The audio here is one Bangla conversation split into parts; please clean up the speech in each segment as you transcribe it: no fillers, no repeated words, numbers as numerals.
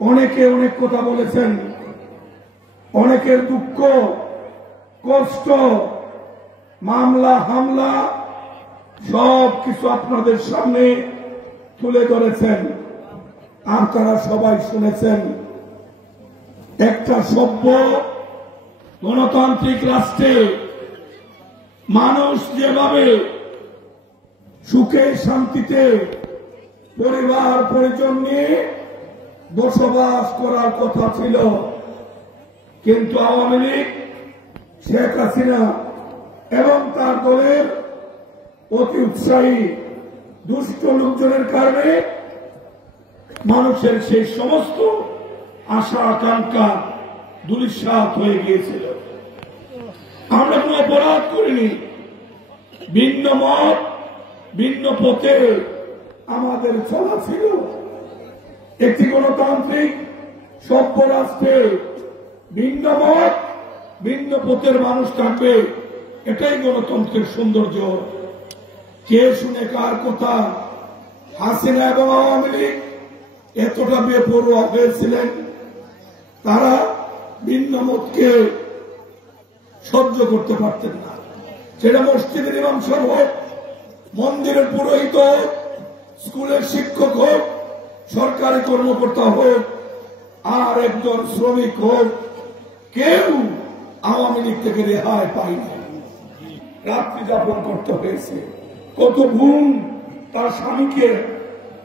অনেকে অনেক কথা বলেছেন, অনেকের দুঃখ কষ্ট মামলা হামলা সবকিছু আপনাদের সামনে তুলে ধরেছেন। আপনারা সবাই শুনেছেন, একটা সভ্য গণতান্ত্রিক রাষ্ট্রে মানুষ যেভাবে সুখে শান্তিতে পরিবার পরিজন নিয়ে বসবাস করার কথা ছিল, কিন্তু আওয়ামী লীগ, শেখ হাসিনা এবং তার দলের অতি উৎসাহী দুষ্ট লোকজনের কারণে মানুষের সেই সমস্ত আশা আকাঙ্ক্ষা ধূলিসাৎ হয়ে গিয়েছিল। আমরা কোনো অপরাধ করিনি, ভিন্ন মত ভিন্ন পথে আমাদের চলা ছিল। একটি গণতান্ত্রিক সভ্য রাষ্ট্রে ভিন্ন মত ভিন্ন পথের মানুষ থাকবে, এটাই গণতন্ত্রের সৌন্দর্য। কে শুনে কার কথা? হাসিনা এবং আওয়ামী লীগ এতটা বেপরোয়া হয়েছিলেন, তারা ভিন্ন মতকে সহ্য করতে পারতেন না। সেটা মসজিদের ইমাম সাহেব হোক, মন্দিরের পুরোহিত হোক, স্কুলের শিক্ষক হোক, সরকারি কর্মকর্তা হোক, আর একজন শ্রমিক হোক, কেউ আওয়ামী লীগ থেকে রেহাই পায়নি। রাত্রি যাপন করতে হয়েছে। কত বোন তার স্বামীকে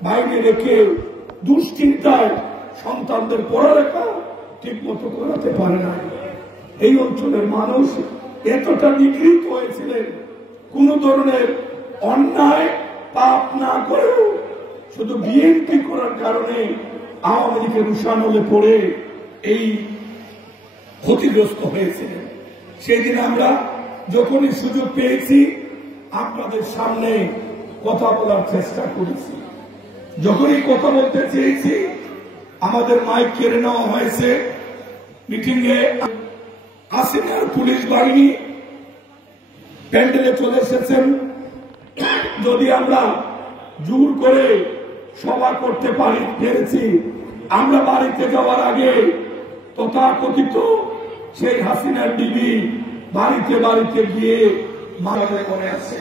বাইরে রেখে দুশ্চিন্তায় সন্তানদের পড়ালেখা ঠিক মতো করাতে পারে না। এই অঞ্চলের মানুষ এতটা নিগৃহীত হয়েছিলেন, কোন ধরনের অন্যায় পাপ না করেও শুধু বিএনপি করার কারণে আওয়ামী লীগের উষানলে পড়ে এই ক্ষতিগ্রস্ত হয়েছিলেন। সেদিন আমরা যখনই সুযোগ পেয়েছি আপনাদের সামনে কথা বলার চেষ্টা করেছি। যখনই কথা বলতে চেয়েছি আমাদের মাইক কেড়ে নেওয়া হয়েছে। মিটিং এ হাসিনার পুলিশ বাহিনী প্যান্ডেলে চলে এসেছেন। যদি আমরা জোর করে সভা করতে পেরেছি, আমরা বাড়িতে যাওয়ার আগে তথাকথিত সেই হাসিনার ডিবি বাড়িতে বাড়িতে গিয়ে মারাদের মনে আছে।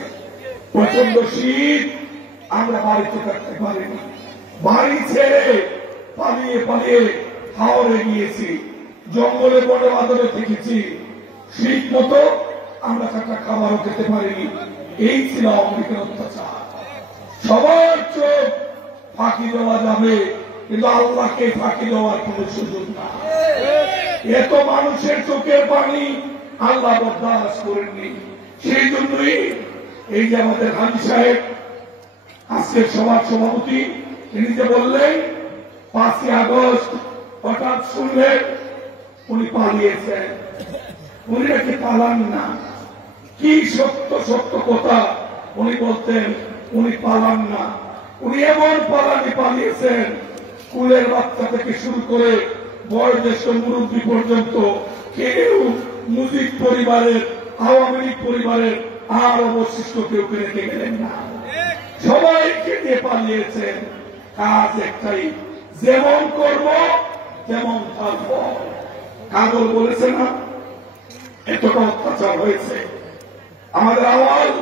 প্রচন্ড শীত, আমরা বাড়িতে থাকতে পারিনি, বাড়ি ছেড়ে পালিয়ে পালিয়ে হাওড়ে গিয়েছি, জঙ্গলে বড় বাদলে থেকেছি। শীত মতো আমরা একটা খাবারও খেতে পারিনি। এই ছিল আওয়ামী লীগের অত্যাচার। সবার চোখ ফাঁকি দেওয়া যাবে, কিন্তু আল্লাহকে ফাঁকি দেওয়ার কোন সুযোগ না। এত মানুষের চোখের পানি আল্লাহ বরদাস্ত করেননি। সেই জন্যই এই যে আমাদের হাজি সাহেব আজকের সভার সভাপতি, তিনি যে বললেন 5ই আগস্ট হঠাৎ শুনলেন উনি পালিয়েছেন। উনি নাকি পালান না, কি সত্য সত্য কথা উনি বলতেন। উনি পালান না, উনি এমন পালিয়েছেন, স্কুলের বাচ্চা থেকে শুরু করে বয়োজ্যেষ্ঠ মুরব্বী পর্যন্ত কেউ মুজিব পরিবারের, আওয়ামী লীগ পরিবারের আর অবশিষ্ট কেউ রেখে গেলেন না, সবাইকে নিয়ে পালিয়েছেন। কাজ একটাই, যেমন করব তেমন থাকব। কাগজ বলেছে না, এতটা অত্যাচার হয়েছে। আমাদের আওয়াজ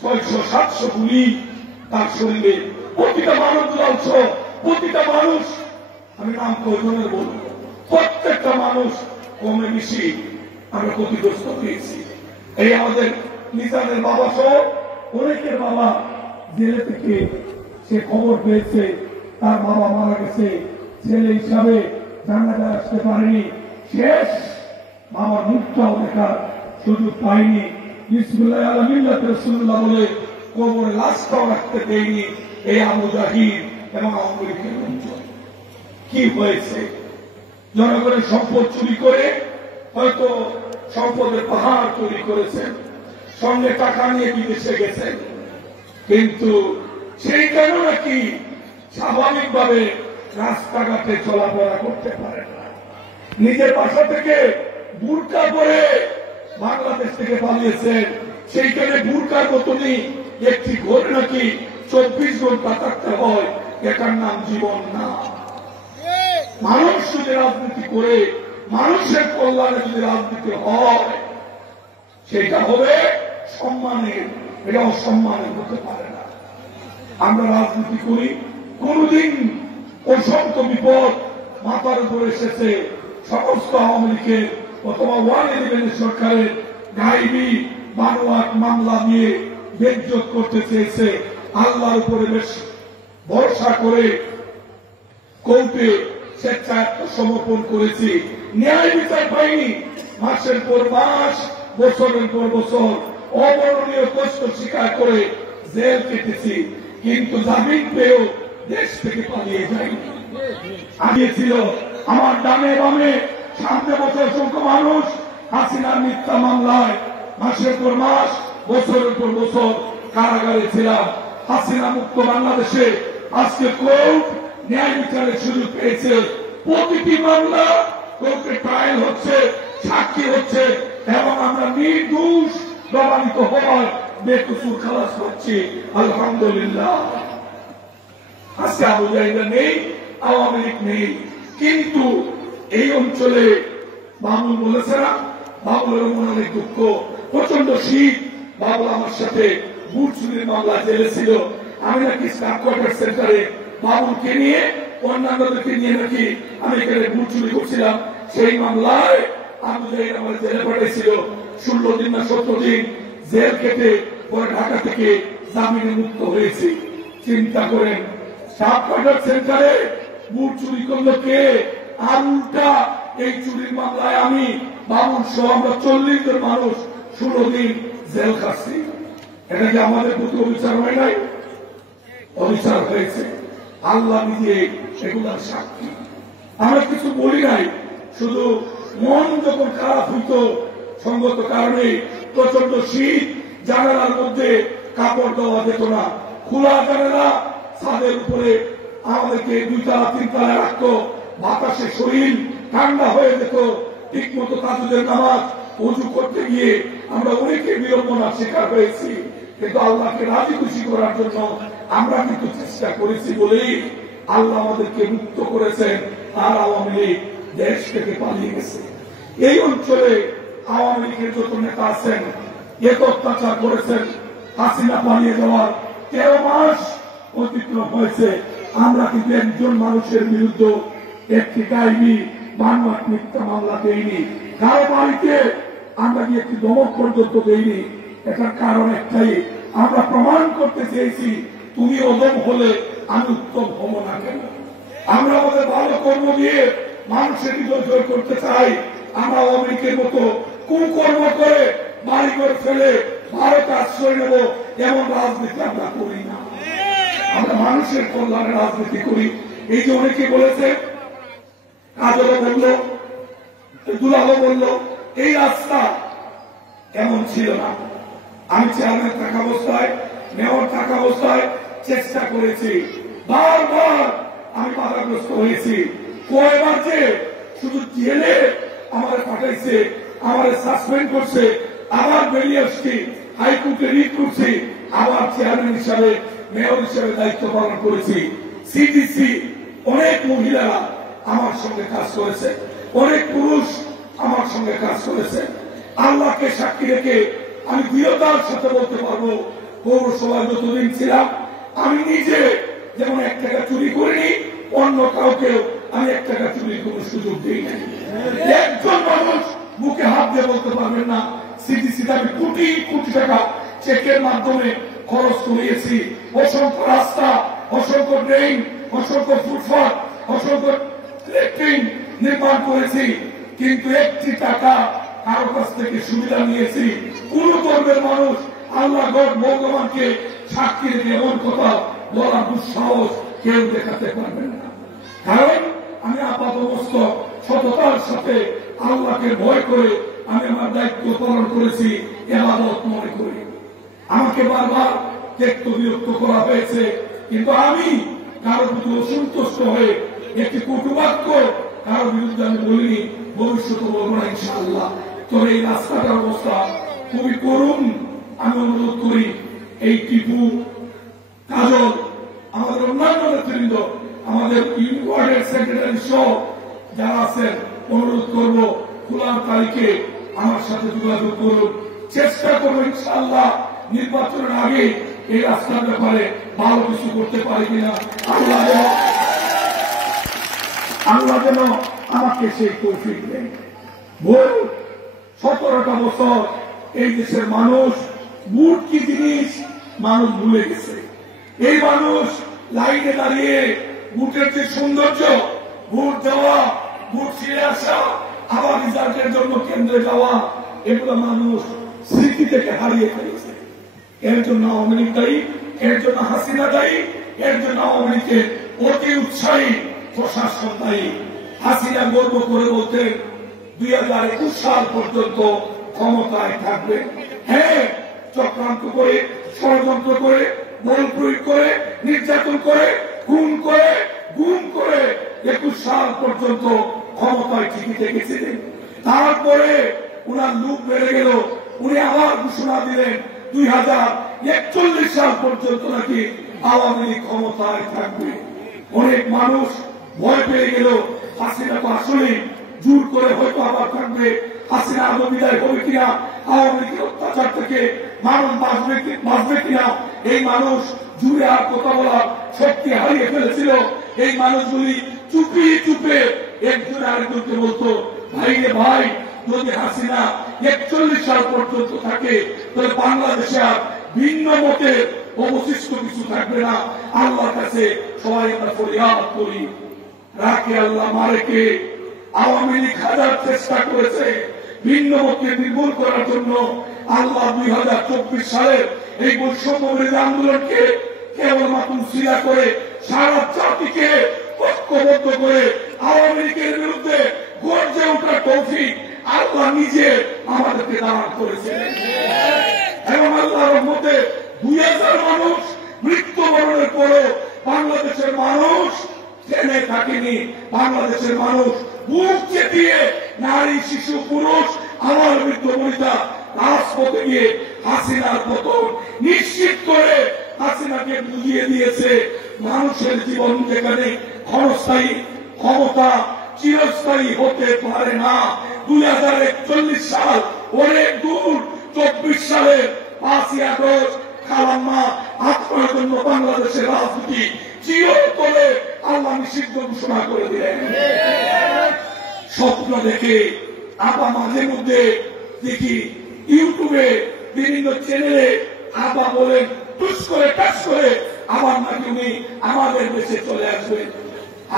600-700 গুলি তার শরীরে, প্রতিটা মানুষ জ্বলছ, প্রতিটা মানুষ, আমি নাম কয়জনের বলব, প্রত্যেকটা মানুষ কমে বেশি আমরা ক্ষতিগ্রস্ত হয়েছি। এই আমাদের নিজামের বাবা সহ অনেকের বাবা জেলে থেকে সে খবর পেয়েছে তার বাবা মারা গেছে, ছেলে হিসাবে জানাজায় আসতে পারেনি, শেষ বাবার মুখটাও দেখার সুযোগ পাইনি। বিসমিল্লাহ আলা মিল্লাতি রাসূলুল্লাহ বলে কবরে লাশটাও রাখতে দেয়নি এই আবু জাহিল এবং আওয়ামী লীগের লোকজন। কি হয়েছে? জনগণের সম্পদ চুরি করে হয়তো সম্পদের পাহাড় তৈরি করেছেন, সঙ্গে টাকা নিয়ে বিদেশে গেছেন, কিন্তু সেই কেন নাকি স্বাভাবিকভাবে রাস্তাঘাটে চলাফেরা করতে পারেন না। নিজের বাসা থেকে বুরকা পরে বাংলাদেশ থেকে পালিয়েছেন, সেইখানে বুরকার মতনই একটি ঘরে নাকি 24 ঘন্টা থাকতে হয়। এটার নাম জীবন না। মানুষ যদি রাজনীতি করে, মানুষের কল্যাণে যদি রাজনীতি হয়, সেটা হবে সম্মানের, এটা অসম্মানের হতে পারে না। আমরা রাজনীতি করি, কোনদিন অসংখ্য বিপদ মাথার উপরে এসেছে, সমস্ত আওয়ামী লীগের অথবা ওয়ান ইলেভেনের সরকারের গাইবি বানোয়াট মামলা দিয়ে বেজ্জত করতে চেয়েছে। আল্লাহর উপরে বেশ ভরসা করে কোর্টে স্বেচ্ছায় আত্মসমর্পণ করেছি, ন্যায় বিচার পাইনি। মাসের পর মাস, বছরের পর বছর অবর্ণনীয় কষ্ট স্বীকার করে জেল কেটেছি, কিন্তু জামিন পেয়েও দেশ থেকে পালিয়ে যায়নি। আগিয়েছিল আমার ডানে বামে, সামনে বছর অসংখ্য মানুষ হাসিনার মিথ্যা মামলায় মাসের পর মাস, বছরের পর বছর কারাগারে ছিলাম। হাসিনা মুক্ত বাংলাদেশে আজকে কোর্ট ন্যায় বিচারের সুযোগ পেয়েছে। প্রতিটি মামলা কোর্টে ট্রায়াল হচ্ছে, সাক্ষী হচ্ছে, এবং আমরা নির্দোষ প্রমাণিত হওয়ার বেকসুর খালাস করছি, আলহামদুলিল্লাহ। আজকে আবু জাহিদা নেই, আওয়ামী লীগ নেই, কিন্তু এই অঞ্চলে বাবুল বলেছে না, বাবুলের মনে অনেক দুঃখ, প্রচন্ড শীত। বাবুল আমার সাথে বুট চুরির মামলা জেলে ছিল। আমি নাকি স্টাফ কোয়ার্টার সেন্টারে বাবুলকে নিয়ে, অন্যান্যদেরকে নিয়ে নাকি আমি এখানে বুট চুরি করছিলাম। সেই মামলায় আবু জাহিদ আমার জেলে পাঠিয়েছিল। 16 দিন না 17 দিন জেল কেটে পরে ঢাকা থেকে জামিনে মুক্ত হয়েছি। চিন্তা করেন, স্টাফ কোয়ার্টার সেন্টারে বুট চুরি করলো কে? আর উল্টা এই চুরির মামলায় আমি বাবুল সহ আমরা 40 জন মানুষ 16 দিন জেল খাচ্ছি। এটা কি আমাদের প্রতি অবিচার হয় নাই? অবিচার হয়েছে। আল্লাহ নিজে সেগুলার সাক্ষী। আমরা কিছু বলি নাই, শুধু মন যখন খারাপ হইতো সঙ্গত কারণে প্রচন্ড শীত, জানালার মধ্যে কাপড় দেওয়া যেত না, খোলা জানালা, ছাদের উপরে আমাদেরকে 2 তলা 3 তলায় রাখতো, বাতাসে শরীর ঠান্ডা হয়ে যেত। ঠিক মতো তাজুদের নামাজ উজু করতে গিয়ে আমরা অনেকে বিড়ম্বনার শিকার হয়েছি, কিন্তু আল্লাহকে রাজি খুশি করার জন্য আমরা কিন্তু চেষ্টা করেছি বলেই আল্লাহ আমাদেরকে মুক্ত করেছেন। আর আওয়ামী লীগ দেশ থেকে পালিয়ে গেছে। এই অঞ্চলে আওয়ামী লীগের যত নেতা আছেন এত অত্যাচার করেছেন। হাসিনা পালিয়ে যাওয়ার 13 মাস অতিক্রম হয়েছে, আমরা কিন্তু একজন মানুষের বিরুদ্ধে একটি গাইবি বানোয়াট মিথ্যা মামলা দেইনি, কারো বাড়িতে আমরা গিয়ে একটি দমক পর্যন্ত দেইনি। এটার কারণ একটাই, আমরা প্রমাণ করতে চেয়েছি তুমি অদম হলে আমি উত্তম হব না কেন। আমরা আমাদের ভালো কর্ম দিয়ে মানুষের হৃদয় জয় করতে চাই। আমরা আওয়ামী লীগের মতো কুকর্ম করে বাড়িঘর ফেলে ভারতে আশ্রয় নেব এমন রাজনীতি আমরা করি না। আমরা মানুষের কল্যাণে রাজনীতি করি। এই যে অনেকে বলেছে, কাজলও বলল, দুলালও বলল, এই রাস্তা এমন ছিল না। আমি চেয়ারম্যান থাকা অবস্থায়, মেয়র থাকা অবস্থায় চেষ্টা করেছি, বারবার আমি বাধাগ্রস্ত হয়েছি। কয়বার যে শুধু জেলে আমার পাঠাইছে, আমার সাসপেন্ড করছে, আবার বেরিয়ে আসছি, হাইকোর্টে রিট করছি, আবার চেয়ারম্যান হিসাবে মেয়র হিসাবে দায়িত্ব পালন করেছি। সিডিসি অনেক মহিলারা আমার সঙ্গে কাজ করেছে, অনেক পুরুষ আমার সঙ্গে কাজ করেছে। আল্লাহকে সাক্ষী রেখে আমি দৃঢ়তার সাথে বলতে পারবো, পৌরসভায় যতদিন ছিলাম আমি নিজে যেমন 1 টাকা চুরি করিনি, অন্য কাউকেও আমি 1 টাকা চুরির কোন সুযোগ দিই না। একজন মানুষ বুকে হাত দিয়ে বলতে পারবেন না সিডিসিতে আমি কোটি কোটি টাকা চেকের মাধ্যমে খরচ করিয়েছি। অসংখ্য রাস্তা, অসংখ্য ড্রেন, অসংখ্য ফুটপাথ, অসংখ্য ল্যাট্রিন নির্মাণ করেছি, কিন্তু 1টি টাকা কারো কাছ থেকে সুবিধা নিয়েছি কোন ধর্মের মানুষ আল্লাহ ভগবানকে সাক্ষী রেখে এমন কথা বলা দুঃসাহস কেউ দেখাতে পারবেন না। কারণ আমি আপাতমস্তক সততার সাথে আল্লাহকে ভয় করে আমি আমার দায়িত্ব পালন করেছি, ইবাদত মনে করি। আমাকে বারবার ত্যক্ত বিরক্ত করা হয়েছে, কিন্তু আমি কারো প্রতি অসন্তুষ্ট হয়ে একটি কটুবাক্য কারো বিরুদ্ধে আমি বলিনি, ভবিষ্যতে বলবো না ইনশাআল্লাহ। তবে এই রাস্তাটার অবস্থা খুবই করুণ। আমি অনুরোধ করি এই টিপু, কাজল, আমাদের অন্যান্য নেতৃবৃন্দ, আমাদের ওয়ার্ডের সেক্রেটারি সহ যারা আছেন, অনুরোধ করব খোলার তারিখে আমার সাথে যোগাযোগ করুন। চেষ্টা করবো ইনশাআল্লাহ নির্বাচনের আগে এই রাস্তার ব্যাপারে ভালো কিছু করতে পারি কিনা। আল্লাহ যেন আমাকে সেই তৌফিক দেন। ভোট 17টা বছর এই দেশের মানুষ ভোট কি জিনিস মানুষ ভুলে গেছে। এই মানুষ লাইনে দাঁড়িয়ে ভোটের যে সৌন্দর্য, ভোট দেওয়া, ভোট ফিরে আসা, আবার রিজাল্টের জন্য কেন্দ্রে যাওয়া, এগুলো মানুষ স্মৃতি থেকে হারিয়ে ফেলেছে। এর জন্য আওয়ামী লীগ দায়ী, এর জন্য হাসিনা দায়ী, এর জন্য আওয়ামী লীগের অতি উৎসাহী প্রশাসন দায়ী। হাসিনা গর্ব করে বলতে 2021 সাল পর্যন্ত ক্ষমতায় থাকবে। হ্যাঁ, চক্রান্ত করে, ষড়যন্ত্র করে, বল প্রয়োগ করে, নির্যাতন করে, খুন করে, গুম করে 21 সাল পর্যন্ত ক্ষমতায় ঠিকই থেকেছিলেন। তারপরে উনার লুক বেড়ে গেল, উনি আবার ঘোষণা দিলেন 2041 সাল পর্যন্ত নাকি আওয়ামী লীগ ক্ষমতায় থাকবে। অনেক মানুষ ভয় পেয়ে গেল, হাসিনা তো আসলে জোর করে হয়তো আবার থাকবে, হাসিনা আদৌ বিদায় হবে কিনা, আওয়ামী লীগের অত্যাচার থেকে মানুষ বাঁচবে কিনা। এই মানুষ জুড়ে আর কথা বলার শক্তি হারিয়ে ফেলেছিল। এই মানুষগুলি চুপি চুপে একজন আরেকজনকে বলতো, ভাই রে ভাই, যদি হাসিনা 41 সাল পর্যন্ত থাকে তাহলে বাংলাদেশে আর ভিন্ন মতে অবশিষ্ট কিছু থাকবে না। আল্লাহর কাছে সবাই আমরা ফরিয়াদ করি, রাখে আল্লাহ মারেকে। আওয়ামী লীগ হাজার চেষ্টা করেছে ভিন্ন মতকে নির্মূল করার জন্য। আল্লাহ 2024 সালের এই বৈষম্য বিরোধী আন্দোলনকে কেবলমাত্র উশিলা করে সারা জাতিকে ঐক্যবদ্ধ করে আওয়ামী লীগের বিরুদ্ধে গর্জে ওঠার তৌফিক আল্লাহ নিজে আমাদেরকে দান করেছিলেন। এবং আল্লাহর রহমতে 2000 মানুষ মৃত্যুবরণের পরও বাংলাদেশের মানুষ থেমে থাকেনি। বাংলাদেশের মানুষ বুক চেপিয়ে নারী, শিশু, পুরুষ, আমার বৃদ্ধ বনিতা রাজপথে গিয়ে হাসিনার পতন নিশ্চিত করে হাসিনাকে বুঝিয়ে দিয়েছে মানুষের জীবন যেখানে ক্ষণস্থায়ী, ক্ষমতা চিরস্থায়ী হতে পারে না। 2041 সাল অনেক দূর। 24 সালের 5ই আগস্ট খালাম্মা আপনার জন্য বাংলাদেশের রাজনীতি চিরতরে আল্লাহ নিষিদ্ধ ঘোষণা করে দিলেন। স্বপ্ন দেখে আপা মাঝে মধ্যে দেখি ইউটিউবে বিভিন্ন চ্যানেলে আপা বলেন টুস করে টাচ করে আবার নাকি উনি আমাদের দেশে চলে আসবেন।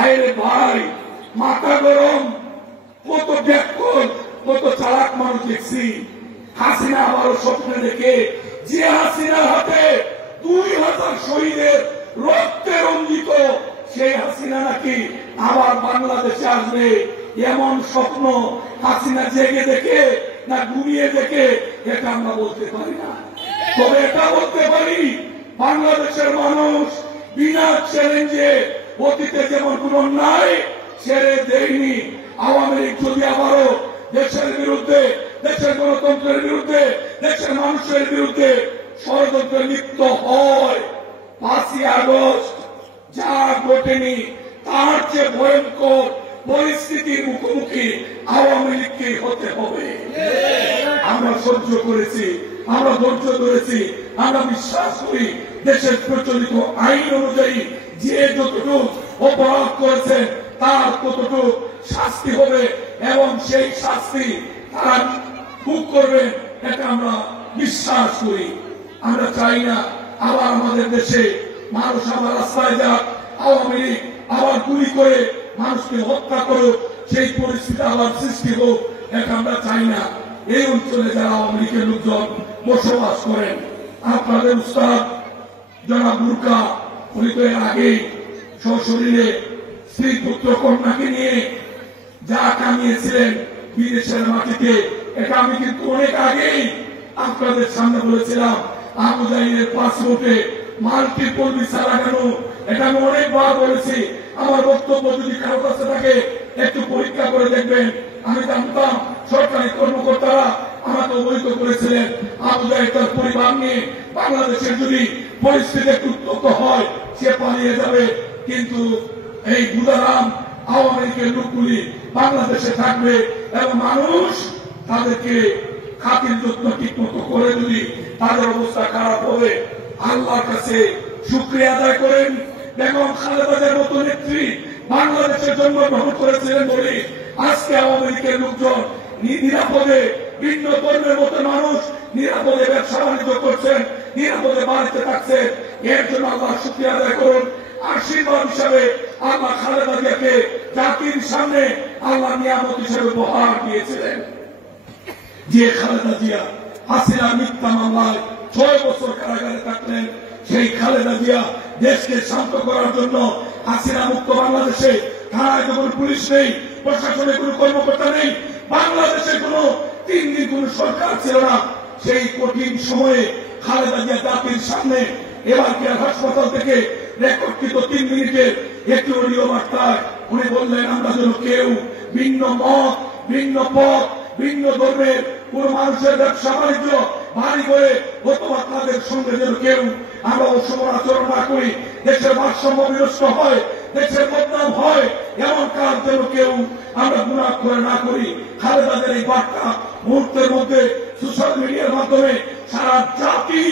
আরে ভাই, মাথা গরম। কত ব্যাকুল, কত চালাক মানুষ দেখছি। হাসিনা আবারও স্বপ্নে দেখে যে হাসিনার হাতে 2000 শহীদের রক্তে রঞ্জিত সেই হাসিনা নাকি আবার বাংলাদেশে আসবে, এমন স্বপ্ন হাসিনা জেগে দেখে না ঘুমিয়ে দেখে এটা আমরা বলতে পারি না। তবে এটা বলতে পারি, বাংলাদেশের মানুষ বিনা চ্যালেঞ্জে অতীতে যেমন কোন অন্যায় ছেড়ে দেয়নি। আওয়ামী লীগ যদি আবারও দেশের বিরুদ্ধে, দেশের গণতন্ত্রের বিরুদ্ধে, দেশের মানুষের বিরুদ্ধে ষড়যন্ত্রে লিপ্ত হয়, 5ই আগস্ট যা ঘটেনি তার চেয়ে ভয়ঙ্কর পরিস্থিতির মুখোমুখি আওয়ামী লীগকে হতে হবে। আমরা সহ্য করেছি, আমরা ধৈর্য ধরেছি, আমরা বিশ্বাস করি দেশের প্রচলিত আইন অনুযায়ী যে যতটুকু অপরাধ করেছেন তার ততটুকু শাস্তি হবে এবং সেই শাস্তি তারা ভোগ করবেন, এটা আমরা বিশ্বাস করি। আমরা চাই না আবার আমাদের দেশে মানুষ আবার রাস্তায় যাক, আওয়ামী লীগ আবার গুলি করে মানুষকে হত্যা করুক, সেই পরিস্থিতি আবার সৃষ্টি হোক, এটা আমরা চাই না। এই অঞ্চলে যারা আওয়ামী লীগের লোকজন বসবাস করেন, আপনাদের উস্তাদ জনাব বুরকা, উনি তো এর আগেই সশরীরে স্ত্রী পুত্র কন্যাকে নিয়ে যা কামিয়েছিলেন বিদেশের মাটিতে, এটা আমি কিন্তু অনেক আগেই আপনাদের সামনে বলেছিলাম। আবু জাহিলের পাসপোর্টে মাল্টিপল ভিসা লাগানো, এটা আমি অনেকবার বলেছি। আমার বক্তব্য যদি কারো কাছে থাকে একটু পরীক্ষা করে দেখবেন। আমি জানতাম সরকারি কর্মকর্তারা আমাকে অবহিত করেছিলেন আবু জাহিল তার পরিবার নিয়ে বাংলাদেশের যদি পরিস্থিতি একটু উন্নত হয় সে পালিয়ে যাবে, কিন্তু এই গুদারাম আওয়ামী লীগের লোকগুলি বাংলাদেশে থাকবে এবং মানুষ তাদেরকে খাতির যত্ন ঠিক মতো করে যদি তাদের অবস্থা খারাপ হবে, আল্লাহর কাছে শুকরিয়া আদায় করেন। বেগম খালেদা জিয়ার মতো নেত্রী বাংলাদেশের জন্য গ্রহণ করেছিলেন বলে আজকে আওয়ামী লীগের লোকজন নিরাপদে, ভিন্ন ধর্মের মতো মানুষ নিরাপদে ব্যবসা বাণিজ্য করছেন, নিরাপদে বাড়িতে থাকছেন। এর জন্য আল্লাহ শুকরিয়া আদায় করুন। আশীর্বাদ হিসাবে আল্লাহ খালেদা জিয়াকে জাতির সামনে আল্লাহ নিয়ামত হিসেবে উপহার দিয়েছিলেন। যে খালেদা জিয়া হাসিনা মিথ্যা মামলায় 6 বছর কারাগারে থাকলেন, সেই খালেদা জিয়া দেশকে শান্ত করার জন্য হাসিনা মুক্ত বাংলাদেশে থানায় যখন পুলিশ নেই, প্রশাসনে কোনো কর্মকর্তা নেই, বাংলাদেশে কোনো 3 দিন কোন সরকার ছিল না, সেই কঠিন সময়ে খালেদা জিয়া জাতির সামনে এবার কেয়ার হাসপাতাল থেকে রেকর্ডকৃত 3 মিনিটের একটি অডিও বার্তায় উনি বললেন, আমরা যেন কেউ ভিন্ন মত, ভিন্ন পথ, ভিন্ন ধর্মের কোন মানুষের ব্যবসা বাণিজ্য ভারী করে অথবা তাদের সঙ্গে যেন কেউ আমরা অসমান আচরণ না করি, দেশের ভারসাম্য বিনষ্ট হয়, দেশের বদনাম হয়, এমন কাজ যেন কেউ আমরা গুনাহ করে না করি। খালেদাদের এই বার্তা মুহূর্তের মধ্যে সোশ্যাল মিডিয়ার মাধ্যমে সারা জাতি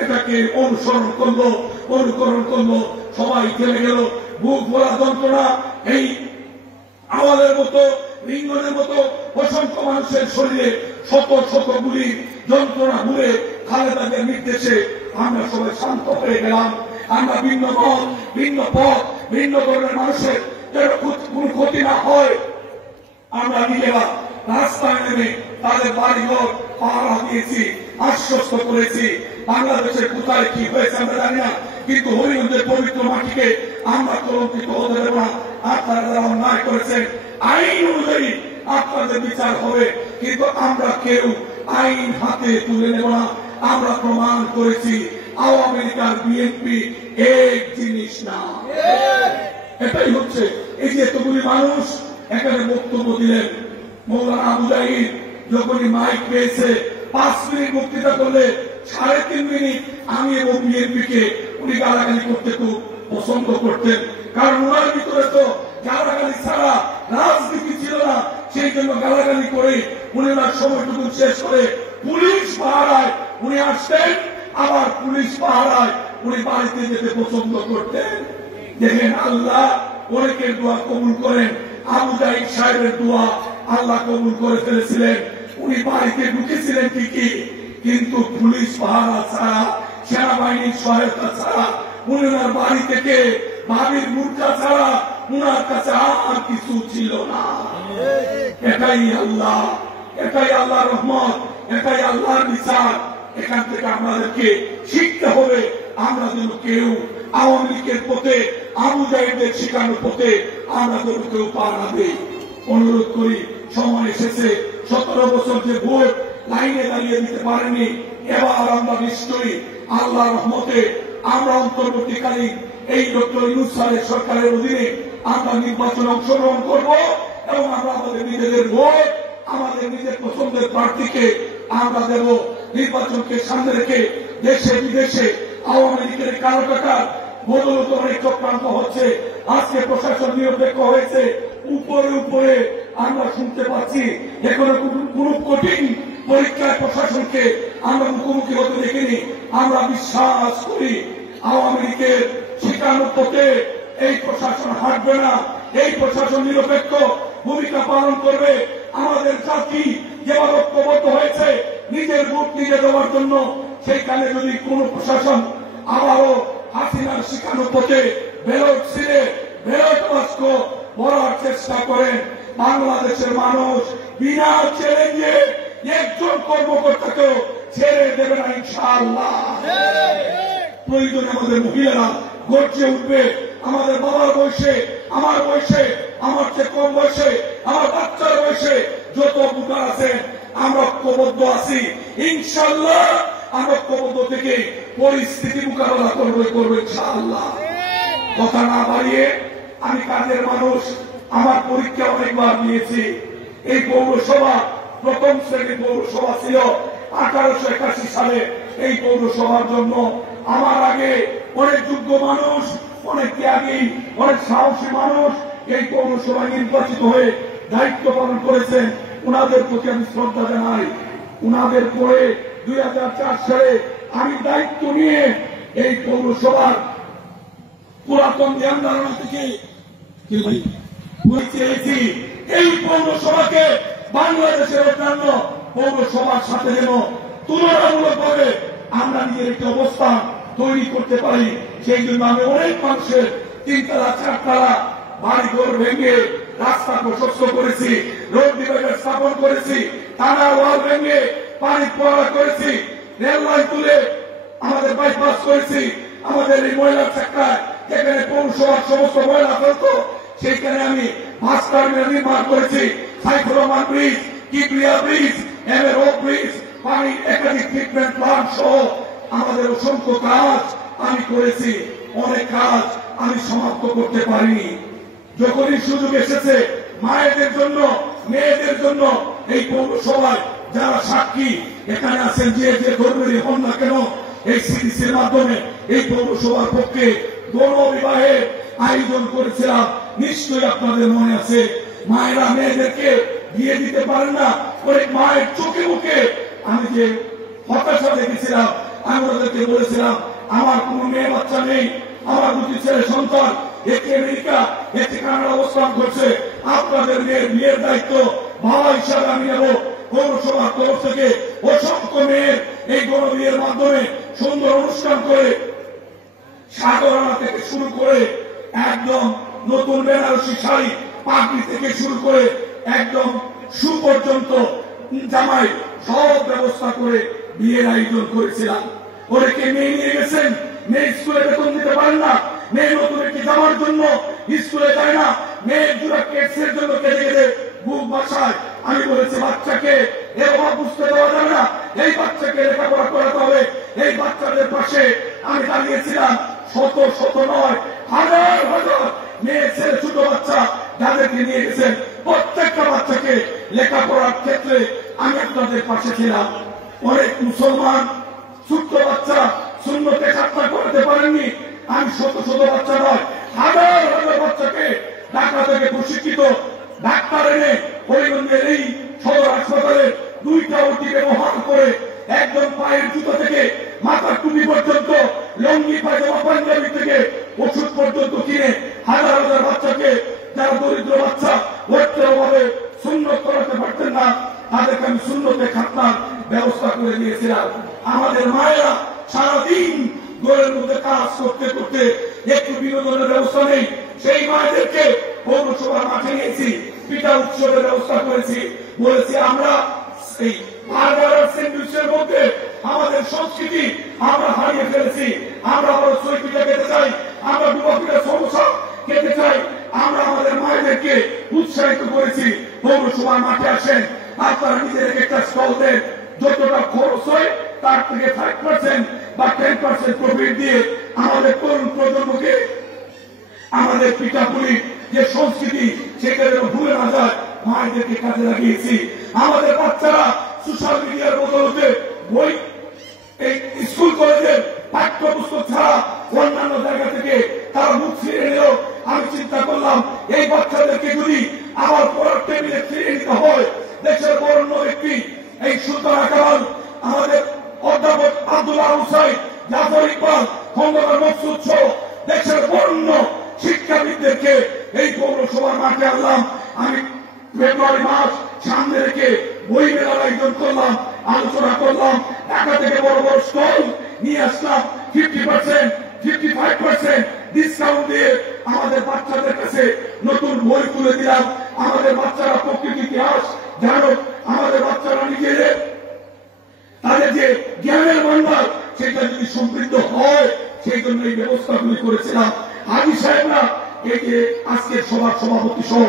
এটাকে অনুসরণ করলো, অনুকরণ করলো, সবাই চলে গেল। বুক ভরা যন্ত্রণা, এই আওয়ালের মতো, রিঙ্গনের মতো অসংখ্য মানুষের শরীরে শত শত গুলি যন্ত্রণা ভুলে খালেদাদের নির্দেশে আমরা সবাই শান্ত হয়ে গেলাম। আমরা ভিন্ন মত, ভিন্ন পথ, ভিন্ন ধরনের মানুষের কোন ক্ষতি না হয় আমরা নিজেরা রাস্তায় নেমে তাদের বাড়িঘর পাহারা দিয়েছি, আশ্বস্ত করেছি। বাংলাদেশের কোথায় কি হয়েছে আমরা জানি না, কিন্তু হরিগঞ্জের পবিত্র মাটিকে আমরা কলঙ্কিত হতে দেব না। আপনারা যারা অন্যায় করেছেন আইন অনুযায়ী আপনাদের বিচার হবে, কিন্তু আমরা কেউ আইন হাতে তুলে নেব না। আমরা প্রমাণ করেছি আওয়ামী লীগ আর বিএনপি এক জিনিস না। এটাই হচ্ছে, এই যে এতগুলি মানুষ এখানে বক্তব্য দিলেন, মৌলানা আবু জাহিদ যখনই মাইক পেয়েছে 5 মিনিট বক্তৃতা করলে 3.5 মিনিট আমি এবং বিএনপিকে উনি গালাগালি করতে খুব পছন্দ করতেন, কারণ ওনার ভিতরে তো গালাগালি ছাড়া রাজনীতি ছিল না। সেই জন্য গালাগালি করে উনি ওনার সময়টুকু শেষ করে পুলিশ পাহারায় উনি আসতেন, আবার পুলিশ পাহারায় উনি বাড়িতে যেতে পছন্দ করতেন। দেখেন আল্লাহ অনেকের দোয়া কবুল করেন। আবু জাহিদ সাহেবের দোয়া আল্লাহ কবুল করে ফেলেছিলেন। উনি বাড়িতে ঢুকেছিলেন ঠিকই, কিন্তু পুলিশ পাহারা ছাড়া, সেনাবাহিনীর সহায়তা ছাড়া উনি ওনার বাড়ি থেকে ভাবির মুদ্রা ছাড়া উনার কাছে আর কিছু ছিল না। এটাই আল্লাহ, এটাই আল্লাহর রহমত, এটাই আল্লাহর বিচার। এখান থেকে আমাদেরকে শিখতে হবে, আমরা যেন কেউ আওয়ামী লীগের পথে, আবু জাহিদের শিখানোর পথে আমরা যেন কেউ পা না দেই। অনুরোধ করি, সময় এসেছে। 17 বছর যে ভোট লাইনে দাঁড়িয়ে দিতে পারেনি, এবার আমরা নিশ্চয়ই আল্লাহর রহমতে আমরা অন্তর্বর্তীকালীন এই ডক্টর ইউনূস স্যারের সরকারের অধীনে আমরা নির্বাচনে অংশগ্রহণ করব এবং আমরা আমাদের নিজেদের ভোট, আমাদের নিজের পছন্দের প্রার্থীকে আমরা দেব। নির্বাচনকে সামনে রেখে দেশে বিদেশে আওয়ামী লীগের কালো টাকার বদলত অনেক চক্রান্ত হচ্ছে। আজকে প্রশাসন নিরপেক্ষ হয়েছে, উপরে উপরে আমরা শুনতে পাচ্ছি এখনো কোন কঠিন পরীক্ষায় প্রশাসনকে আমরা মুখোমুখি হতে দেখিনি। আমরা বিশ্বাস করি আওয়ামী লীগের শিখানোর পথে এই প্রশাসন হাঁটবে না, এই প্রশাসন নিরপেক্ষ ভূমিকা পালন করবে। আমাদের জাতি যেভাবে ঐক্যবদ্ধ হয়েছে নিজের ভোট নিজে দেওয়ার জন্য, সেইখানে যদি কোন প্রশাসন আবারও হাসিনার শিখানোর পথে ব্যালট ছিঁড়ে ব্যালট বাক্স বলার চেষ্টা করেন, বাংলাদেশের মানুষ বিনা চ্যালেঞ্জে একজন কর্মকর্তাকেও ছেড়ে দেবে না ইনশাআল্লাহ। প্রয়োজনে আমাদের মহিলারা গর্জে উঠবে। আমাদের বাবার বয়সে, আমার বয়সে, আমার চেয়ে কম বয়সে, আমার বাচ্চার বয়সে যত ভোটার আছেন আমরা ঐক্যবদ্ধ আছি। ইনশাআল্লাহ আমরা ঐক্যবদ্ধ থেকে পরিস্থিতি মোকাবেলা করবে ইনশাআল্লাহ। কথা না বাড়িয়ে, আমি কাজের মানুষ, আমার পরীক্ষা অনেকবার দিয়েছি। এই পৌরসভা প্রথম শ্রেণীর পৌরসভা ছিল 1881 সালে। এই পৌরসভার জন্য আমার আগে অনেক যোগ্য মানুষ, অনেক ত্যাগী, অনেক সাহসী মানুষ এই পৌরসভায় নির্বাচিত হয়ে দায়িত্ব পালন করেছেন। ওনাদের প্রতি আমি শ্রদ্ধা জানাই। ওনাদের পরে 2004 সালে আমি দায়িত্ব নিয়ে এই পৌরসভার পুরাতন জ্ঞানধারণা থেকে চেয়েছি এই পৌরসভাকে বাংলাদেশের অন্যান্য পৌরসভার সাথে যেন তুলনামূলকভাবে আমরা নিজের একটি অবস্থান তৈরি করতে পারি। সেই জন্য আমি অনেক মানুষের 3 তলা 4 তলা বাড়িঘর ভেঙে রাস্তা প্রশস্ত করেছি, রোড ডিভাইডার স্থাপন করেছি, টানা ওয়াল ভেঙে পানি পড়া করেছি, রেল লাইন তুলে আমাদের বাইপাস করেছি। আমাদের এই ময়লা সেক্টর যেখানে পৌরসভার সমস্ত ময়লা ফেলতো সেখানে আমি 5 টার্মিনাল নির্মাণ করেছি। সাইফুর রহমান ব্রিজ, কিবরিয়া ব্রিজ, এমএরও ব্রিজ, পানি একাধিক ট্রিটমেন্ট প্লান্ট সহ আমাদের অসংখ্য কাজ আমি করেছি। অনেক কাজ আমি সমাপ্ত করতে পারিনি। যখনই সুযোগ এসেছে মায়েদের জন্য, মেয়েদের জন্য এই পৌরসভায় যারা সাক্ষী এখানে আছেন, যে যে ধর্মেরই হন না কেন, এই সিডিসির মাধ্যমে এই পৌরসভার পক্ষে গণবিবাহের আয়োজন করেছিলাম। নিশ্চয়ই আপনাদের মনে আছে। মায়েরা মেয়েদেরকে বিয়ে দিতে পারেন না, অনেক মায়ের চোখে মুখে আমি যে হতাশা দেখেছিলাম, আমি ওদেরকে বলেছিলাম আমার কোন মেয়ে বাচ্চা নেই, আমার 2টি ছেলে সন্তান, একটি আমেরিকা, একটি কানাডা অবস্থান করছে। আপনাদের মেয়ের বিয়ের দায়িত্ব বাবা হিসাবে আমি নেব। পৌরসভার তরফ থেকে অসংখ্য মেয়ের এই গণবিয়ের মাধ্যমে সুন্দর অনুষ্ঠান করে সাগরানা থেকে শুরু করে একদম নতুন বেনারসি শাড়ি, পাগড়ি থেকে শুরু করে একদম শু পর্যন্ত জামাই সব ব্যবস্থা করে বিয়ের আয়োজন করেছিলাম। অনেকে মেয়ে নিয়ে গেছেন, মেয়ে স্কুলে বেতন দিতে পারেন না, মেয়ে নতুন একটি জামার জন্য স্কুলে যায় না, মেয়ের জোড়া কেটসের জন্য কেটে কেটে বুক বাসায়। আমি বলেছি বাচ্চাকে এর অভাব বুঝতে দেওয়া যাবে না, এই বাচ্চাকে লেখাপড়া করাতে হবে। এই বাচ্চাদের পাশে আমি দাঁড়িয়েছিলাম। শত শত নয়, হাজার হাজার মেয়ে ছেলে, ছোট বাচ্চা যাদেরকে নিয়ে গেছেন, প্রত্যেকটা বাচ্চাকে লেখাপড়ার ক্ষেত্রে আমি আপনাদের পাশে ছিলাম। অনেক মুসলমান ছোট্ট বাচ্চা সুন্নতে খাতনা করাতে পারেননি, আমি শত শত বাচ্চা নয়, হাজার হাজার বাচ্চাকে ঢাকা থেকে প্রশিক্ষিত ডাক্তার এনে হরিগঞ্জের এই সদর হাসপাতালে 2টা ওটি ব্যবহার করে একদম পায়ের জুতো থেকে মাথার টুপি পর্যন্ত, লঙ্গি পায়জামা পাঞ্জাবি থেকে ওষুধ পর্যন্ত কিনে হাজার হাজার বাচ্চাকে, যারা দরিদ্র বাচ্চা অর্থের অভাবে সুন্নত করাতে পারতেন না, তাদেরকে আমি সুন্নতে খাতনার ব্যবস্থা করে দিয়েছিলাম। আমাদের মায়েরা সারাদিন ঘরের মধ্যে কাজ করতে করতে একটু বিনোদনের ব্যবস্থা নেই, সেই মায়েদেরকে পৌরসভার মাঠে নিয়েছি, পিঠা উৎসবের ব্যবস্থা করেছি। বলেছি আমরা এই বার্গার আর স্যান্ডউইচের মধ্যে আমাদের সংস্কৃতি আমরা হারিয়ে ফেলেছি। আমরা আবার সই পিঠা খেতে চাই, আমরা ডুবা পিঠা সমোসা খেতে চাই। আমরা আমাদের মায়েদেরকে উৎসাহিত করেছি পৌরসভার মাঠে আসেন, আপনারা নিজের একটা স্টল দেন, যতটা খরচ হয় তার থেকে 5% বা 10% প্রফিট দিয়ে আমাদের তরুণ প্রজন্মকে আমাদের পিঠাপুলির যে সংস্কৃতি সেটা যেন ভুলে না যায়, মায়েদেরকে কাজে লাগিয়েছি। আমাদের বাচ্চারা সোশ্যাল মিডিয়ার বদলতে বই, এই স্কুল কলেজের পাঠ্যপুস্তক ছাড়া অন্যান্য জায়গা থেকে তারা মুখ ফিরে নিল। আমি চিন্তা করলাম এই বাচ্চাদেরকে যদি আবার পড়ার টেবিলে ফিরিয়ে নিতে হয়, দেশের বরেণ্য ব্যক্তি এই সুলতান কামাল, আমাদের অধ্যাপক আব্দুল্লাহ হুসাইন, জাফর ইকবাল, খন্দকার মকসুদ সহ দেশের বরেণ্য শিক্ষাবিদদেরকে এই পৌরসভার মাঠে আনলাম। আমি ফেব্রুয়ারি মাস সামনে রেখে বই মেলার আয়োজন করলাম, আলোচনা করলাম, ঢাকা থেকে বড় বড় স্টল নিয়ে আসলাম, 50%, 55% ডিসকাউন্ট দিয়ে আমাদের বাচ্চাদের কাছে নতুন বই তুলে দিলাম। আমাদের বাচ্চারা প্রকৃতি ইতিহাস জানো, আমাদের বাচ্চারা নিজেদের তাদের যে জ্ঞানের ভান্ডার সেটা যদি সমৃদ্ধ হয়, সেই জন্য এই ব্যবস্থাগুলি করেছিলাম। হাজি সাহেবরা এই যে আজকের সভার সভাপতি সহ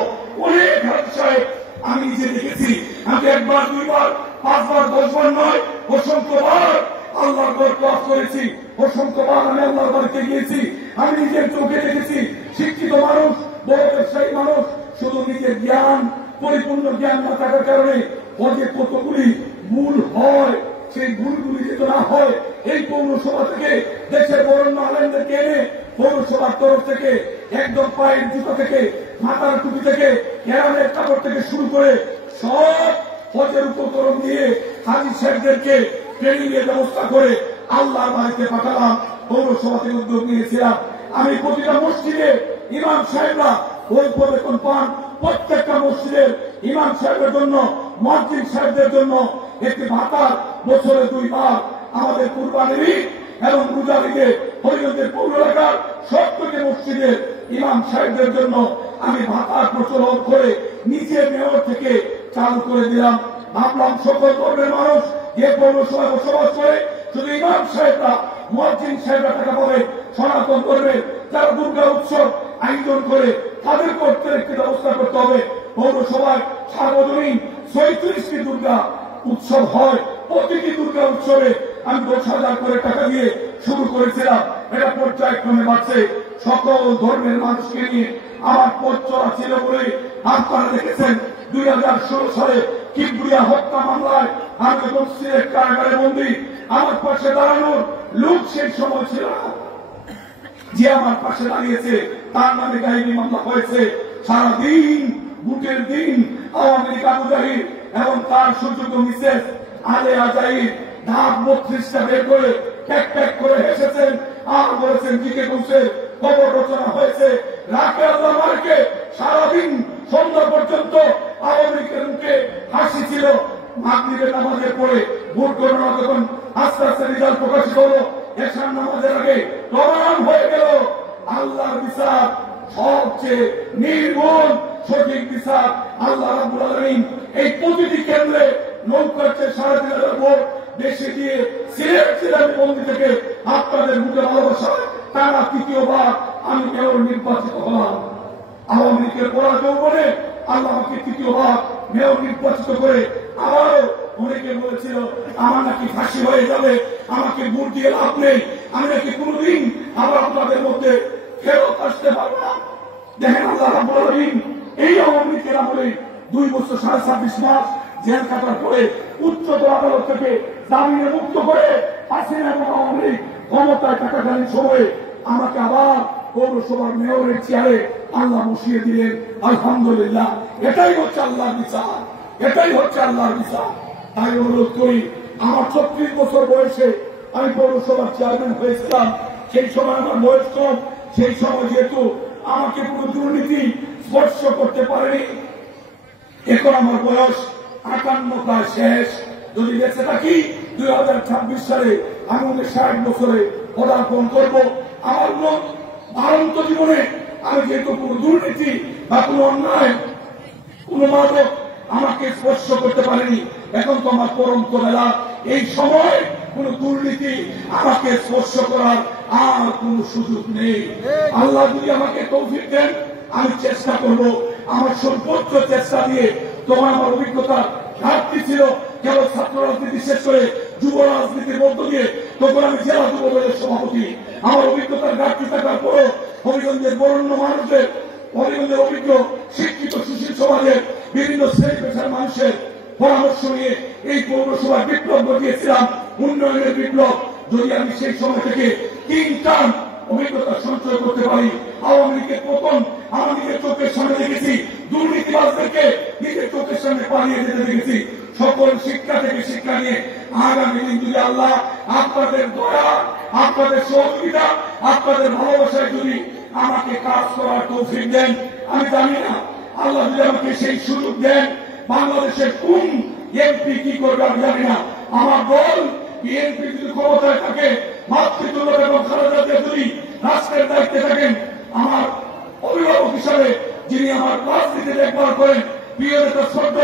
অনেক হাজি সাহেব আমি নিজে দেখেছি। আমি 1 বার 2 বার 5 বার 10 বার নয়, অসংখ্যবার আল্লাহর ঘর তওয়াফ করেছি, অসংখ্যবার আমি আল্লাহর বাড়িতে গিয়েছি। আমি নিজের চোখে দেখেছি শিক্ষিত মানুষ, বড় ব্যবসায়ী মানুষ, শুধু নিজের জ্ঞান, পরিপূর্ণ জ্ঞান না থাকার কারণে হজে কতগুলি ভুল হয়, সেই ভুলগুলি যেন না হয় এই পৌরসভা থেকে দেশের বরেণ্য আলেমদেরকে এনে পৌরসভার তরফ থেকে একদম পায়ের জুতো থেকে মাথার টুপি থেকে কেরামের কাপড় থেকে শুরু করে সব হজের উপকরণ দিয়ে হাজি সাহেবদেরকে ট্রেনিং এর ব্যবস্থা করে আল্লাহর বাড়িতে পাঠালাম। পৌরসভা থেকে উদ্যোগ নিয়েছিলাম। আমি প্রতিটা মসজিদে ইমাম সাহেবরা ওই বেতন পান। প্রত্যেকটা মসজিদের ইমাম সাহেবের জন্য, মুয়াজ্জিন সাহেবদের জন্য একটি ভাতা বছরে 2 বার আমাদের কুরবানির ঈদ এবং রোজার ঈদে হরিগঞ্জের পৌর এলাকার 70টি মসজিদের ইমাম সাহেবদের জন্য আমি ভাতা প্রচলন করে নিচে মেয়র থেকে চালু করে দিলাম। ভাবলাম সকল ধর্মের মানুষ যে পৌরসভায় বসবাস করে শুধু ইমাম সাহেবরা, মুয়াজ্জিন সাহেবরা টাকা পাবে। সনাতন ধর্মের যারা দুর্গা উৎসব আয়োজন করে তাদের করতে একটি ব্যবস্থা করতে হবে। পৌরসভায় সার্বজনীন 36টি দুর্গা উৎসব হয়। প্রতিটি দুর্গা উৎসবে আমি 10,000 করে টাকা দিয়ে শুরু করেছিলাম। এটা পর্যায়ক্রমে বাড়ছে। সকল ধর্মের মানুষকে নিয়ে আমার পথ চলা ছিল বলে আপনারা দেখেছেন 2016 সালে কিবরিয়া হত্যা মামলায় আমি যখন সিলেট কারাগারে বন্দী, আমার পাশে দাঁড়ানোর লোক সেই সময় ছিল না। যে আমার পাশে দাঁড়িয়েছে তার নামে গাইবি মামলা হয়েছে। সারাদিন ভোটের দিন আওয়ামী লীগ আবু জাহির এবং তার সুযোগ্য মিসেস আলেয়া জাহির ঢাক 32টা বের করে প্যাক প্যাক করে এসেছেন আর বলেছেন জিকে ঘোষের খবর রচনা হয়েছে। রাতে আল্লাহকে সারাদিন সন্ধ্যা পর্যন্ত আওয়ামী লীগের মুখে হাসি ছিল। মাগরিবের নামাজের পরে ভোট গণনা যখন আস্তে আস্তে রেজাল্ট প্রকাশিত হলো, এশার নামাজের আগে প্রমাণ হয়ে গেল আল্লাহর বিচার সবচেয়ে নির্মূল সঠিক বিচার আল্লাহ রাব্বুল আলামিন এই প্রতিটি কেন্দ্রে নৌকার চেয়ে 3,500 ভোট বেশি দিয়ে সিলেট জেলার বন্দী থেকে আপনাদের মুখে ভালোবাসা তারা তৃতীয়বার আমি মেয়র নির্বাচিত হলাম। আওয়ামী লীগের পরাজয় বলে আল্লাহ আমাকে তৃতীয়বার মেয়র নির্বাচিত করে আবারও অনেকে বলেছিল আমার নাকি ফাঁসি হয়ে যাবে, আমাকে ভোট দিয়ে লাভ নেই, আমি নাকি কোনদিন আবার আপনাদের মধ্যে ফেরত আসতে পারবো না। দেখেন আল্লাহ রাব্বুল আলামিন এই আওয়ামী লীগের আমলে 2 বছর 26.5 মাস জেল কাটার পরে উচ্চতর আদালত থেকে জামিনে মুক্ত করে হাসিনা এবং আওয়ামী লীগ ক্ষমতায় থাকাকালীন সময়ে আমাকে আবার পৌরসভার মেয়রের চেয়ারে আল্লাহ বসিয়ে দিলেন। আলহামদুলিল্লাহ, এটাই হচ্ছে আল্লাহর বিচার, এটাই হচ্ছে আল্লাহর বিচার। তাই অনুরোধ করি, আমার 36 বছর বয়সে আমি পৌরসভার চেয়ারম্যান হয়েছিলাম। সেই সময় আমার বয়স কম। সেই সময় যেহেতু আমাকে কোনো দুর্নীতি স্পর্শ করতে পারেনি। এখন আমার বয়স 58 প্রায় শেষ। যদি বেঁচে থাকি 2026 সালে আমি 60 বছরে পদার্পণ করবো। আমার ভারন্ত জীবনে আমি যেহেতু কোন দুর্নীতি বা কোন অন্যায়, কোন মাদক আমাকে স্পর্শ করতে পারেনি। এখন তো আমার পরন্ত বেলা, এই সময় কোন দুর্নীতি আমাকে স্পর্শ করার আর কোন সুযোগ নেই। আল্লাহ যদি আমাকে তৌফিক দেন আমি চেষ্টা করব, আমার সর্বোচ্চ চেষ্টা দিয়ে। তোমার আমার অভিজ্ঞতা ঘাটতি ছিল কেবল ছাত্র রাজনীতি শেষ করে যুব রাজনীতির মধ্য দিয়ে, তখন আমি জেলা যুব দলের সভাপতি। আমার অভিজ্ঞতার ঘাটতি থাকার পরও হবিগঞ্জের বরেণ্য মানুষের, হবিগঞ্জের অভিজ্ঞ শিক্ষিত সুশীল সমাজের বিভিন্ন শ্রেণী পেশার মানুষের পরামর্শ নিয়ে এই পৌরসভার বিপ্লব ঘটিয়েছিলাম, উন্নয়নের বিপ্লব। যদি আমি সেই সময় থেকে 3 টার্ম অভিজ্ঞতা সঞ্চয় করতে পারি, আওয়ামী লীগের পতন আমি নিজের চোখের সামনে দেখেছি, দুর্নীতিবাজদেরকে নিজের চোখের সামনে পালিয়ে যেতে দেখেছি। সকল শিক্ষা থেকে শিক্ষা নিয়ে আগামী দিন যদি আল্লাহ আপনাদের দয়া, আপনাদের সহযোগিতা, আপনাদের ভালোবাসায় যদি আমাকে কাজ করার তৌফিক দেন, আমি জানি না আল্লাহ যদি আমাকে সেই সুযোগ দেন, বাংলাদেশের কোন এমপি কি করবে আমি জানি না। আমার দল বিএনপি যদি ক্ষমতায় থাকে, মাতৃতুল্য এবং খালেদা জিয়া যদি রাষ্ট্রের দায়িত্বে থাকেন, আমার অভিভাবক হিসাবে যিনি আমার রাজনীতি দেখভাল করেন প্রিয় নেতা শ্রদ্ধ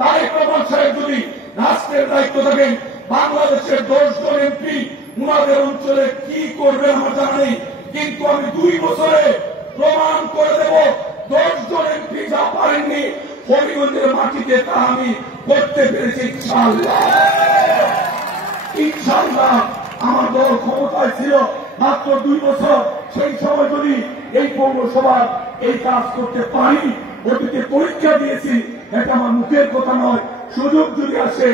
তারেক রহমান সাহেব যদি রাষ্ট্রের দায়িত্ব থাকেন, বাংলাদেশের 10 জন এমপি উনাদের অঞ্চলে কি করবেন আমার জানা নেই। কিন্তু আমি 2 বছরে প্রমাণ করে দেব 10 জন এমপি যা পারেননি হবিগঞ্জের মাটিতে তা আমি করতে পেরেছি ইনশাআল্লাহ। ইনশাআল্লাহ আমার দল ক্ষমতায় ছিল মাত্র 2 বছর। সেই সময় যদি এই পৌরসভার এই কাজ করতে পারি, অতীতে পরীক্ষা দিয়েছি, এটা আমার মুখের কথা নয়। সুযোগ যদি আসে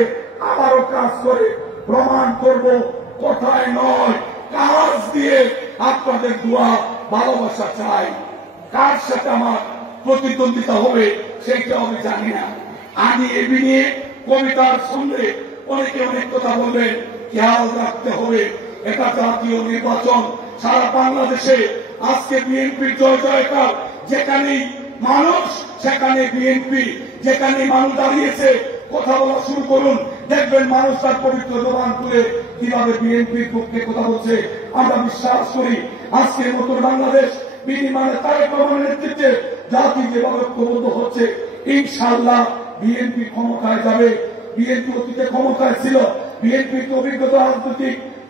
আবারও কাজ করে প্রমাণ করব কথায় নয় কাজ দিয়ে আপনাদের দোয়া ভালোবাসা চাই। কার সাথে আমার প্রতিদ্বন্দ্বিতা হবে সেইটা আমি জানি না। আমি এ নিয়ে কবিতার সঙ্গে অনেকে অনেক কথা বলবেন, খেয়াল রাখতে হবে এটা জাতীয় নির্বাচন। সারা বাংলাদেশে আজকে বিএনপির জয় জয়কার, যেখানেই মানুষ সেখানে বিএনপি, যেখানে মানুষ দাঁড়িয়েছে কথা বলা শুরু করুন, দেখবেন মানুষ তার পবিত্র জবান তুলে কিভাবে বিএনপির পক্ষে কথা বলছে। আমরা বিশ্বাস করি আজকের নতুন বাংলাদেশ বিনিময়ে তারেক রহমানের নেতৃত্বে জাতি যেভাবে ঐক্যবদ্ধ হচ্ছে, ইনশাআল্লাহ বিএনপি ক্ষমতায় যাবে। বিএনপি অতীতে ক্ষমতায় ছিল, বিএনপির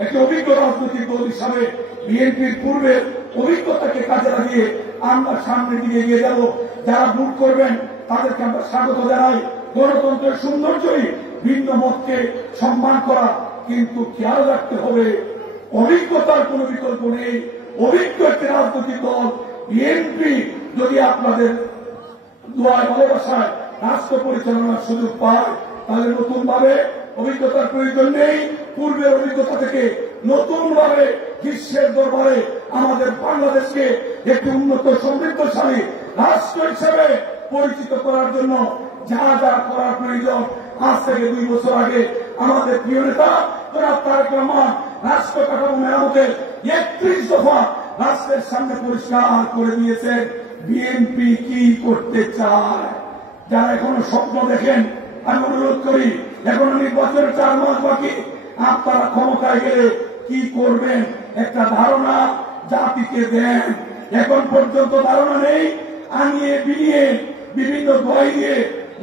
একটি অভিজ্ঞ রাজনৈতিক দল হিসাবে বিএনপির পূর্বের অভিজ্ঞতাকে কাজে লাগিয়ে আমরা সামনের দিকে এগিয়ে যাব। যারা ভোট করবেন তাদেরকে আমরা স্বাগত জানাই। গণতন্ত্রের সৌন্দর্যই ভিন্ন মতকে সম্মান করা, কিন্তু খেয়াল রাখতে হবে অভিজ্ঞতার কোন বিকল্প নেই। অভিজ্ঞ একটি রাজনৈতিক দল বিএনপি যদি আপনাদের দোয়ায় ভালোবাসায় রাষ্ট্র পরিচালনার সুযোগ পায়, তাহলে নতুন ভাবে অভিজ্ঞতার প্রয়োজন নেই। পূর্বের অভিজ্ঞতা থেকে নতুন ভাবে বিশ্বের দরবারে আমাদের বাংলাদেশকে একটি উন্নত সমৃদ্ধশালী রাষ্ট্র হিসেবে পরিচিত করার জন্য যা যা করার প্রয়োজন, আজ থেকে 2 বছর আগে আমাদের প্রিয় নেতা জনাব তারেক রহমান রাষ্ট্র কাঠামো মেরামতের 31 দফা রাষ্ট্রের সামনে পরিষ্কার করে দিয়েছেন বিএনপি কি করতে চায়। যারা এখনো স্বপ্ন দেখেন, আমি অনুরোধ করি এখনো নির্বাচনের 4 মাস বাকি, আপনারা ক্ষমতায় গেলে কি করবেন একটা ধারণা জাতিকে দেন। এখন পর্যন্ত ধারণা নেই। আনিয়ে বিনিয়ে বিভিন্ন দয় দিয়ে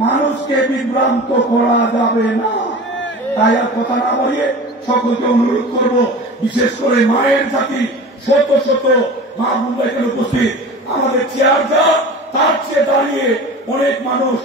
মানুষকে বিভ্রান্ত করা যাবে না। তাই আর কথা না বাড়িয়ে সকলকে অনুরোধ করব, বিশেষ করে মায়ের জাতি শত শত মা বোনরা এখানে উপস্থিত, আমাদের চেয়ার যা তার চেয়ে দাঁড়িয়ে অনেক মানুষ